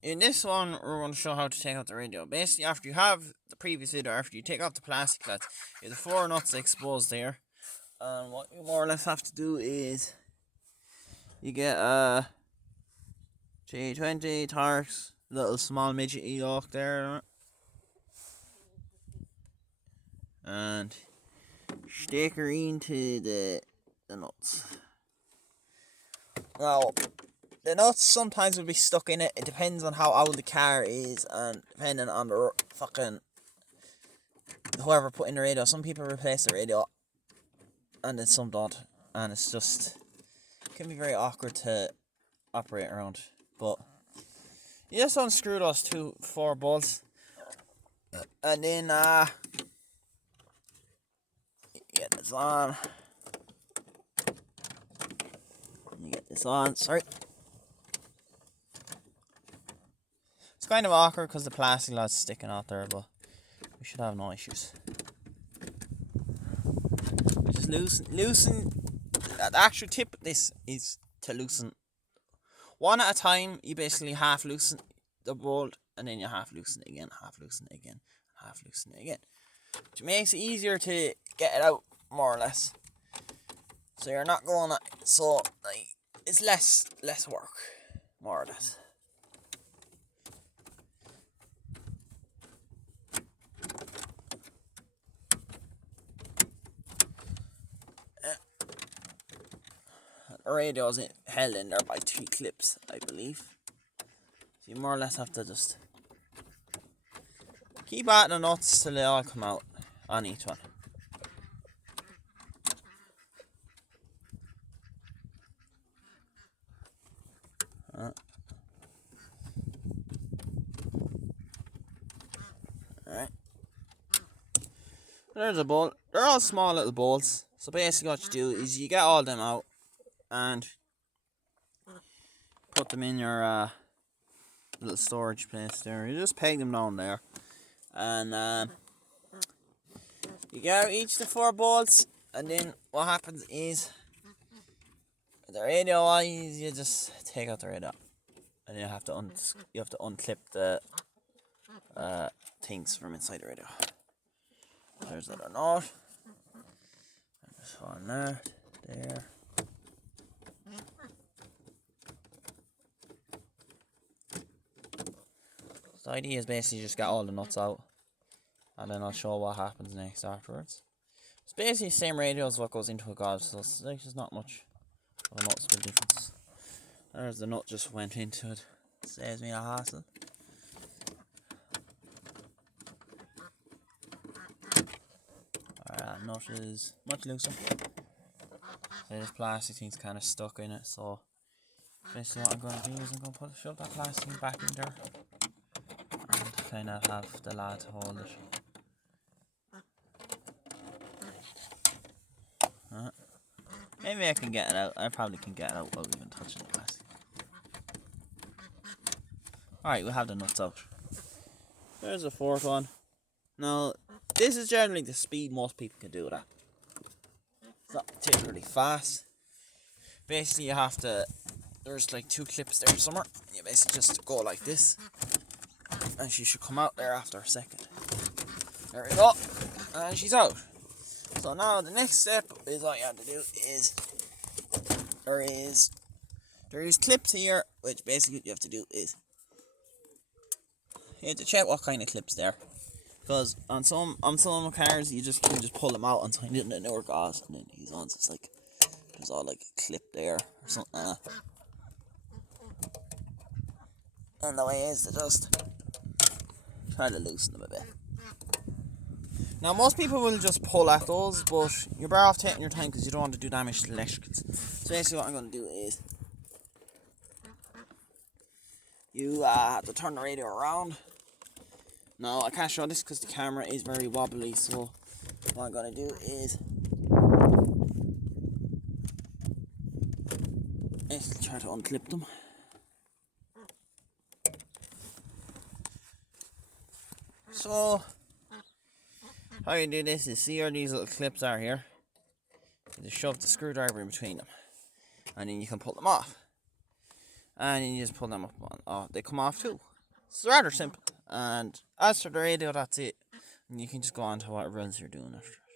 In this one, we're going to show how to take out the radio. Basically, after you have the previous video, after you take out the plastic nuts, you have the four nuts exposed there. And what you more or less have to do is you get a G20 Torx, little small midget yoke there, and stick her into the nuts. Now, the nuts sometimes will be stuck in it. It depends on how old the car is and depending on the fucking whoever put in the radio. Some people replace the radio and then some don't, and it's just it can be very awkward to operate around. But you just unscrew those four bolts, and then get this on. You get this on. Sorry. It's kind of awkward because the plastic lot's sticking out there, but we should have no issues. Just loosen. The actual tip of this is to loosen one at a time. You basically half loosen the bolt and then you half loosen it again, half loosen it again, half loosen it again. Which makes it easier to get it out, more or less. So you're not going so like it's less work, more or less. The radio is held in there by 2 clips, I believe. So you more or less have to just keep at the nuts till they all come out on each one. Alright. There's a bolt. They're all small little bolts. So basically what you do is you get all them out and put them in your little storage place there. You just peg them down there. And you get out each of the 4 bolts, and then what happens is the radio eyes, you just take out the radio. And you have to unclip the things from inside the radio. There's the other nut. And this one there. The idea is basically just get all the nuts out, and then I'll show what happens next afterwards. It's basically the same radio as what goes into a golf, so it's like there's not much of a noticeable difference. There's the nut just went into it. Saves me a hassle. Alright, that nut is much looser. This plastic thing's kind of stuck in it, so basically what I'm going to do is I'm going to shove that plastic back in there and kind of have the lad hold it. Maybe I can get it out. I probably can get it out without even touching the plastic. Alright, we'll have the nuts out. There's the 4th one. Now, this is generally the speed most people can do that. It's not particularly fast. Basically, you have to. There's like 2 clips there somewhere. You basically just go like this, and she should come out there after a second. There we go, and she's out. So now the next step is what you have to do is there is clips here, which basically what you have to do is you have to check what kind of clips there. Because on some cars you can just pull them out and find it in the newer cars, and then these ones it's like there's all like a clip there or something like that. And the way is to just try to loosen them a bit. Now most people will just pull at those, but you're better off taking your time because you don't want to do damage to the electricals. So basically what I'm going to do is you have to turn the radio around. Now I can't show this because the camera is very wobbly, so what I'm going to do is try to unclip them. So how you do this is, see where these little clips are here? You just shove the screwdriver in between them, and then you can pull them off. And then you just pull them up on, oh, they come off too. It's rather simple. And as for the radio, that's it. And you can just go on to whatever else you're doing after.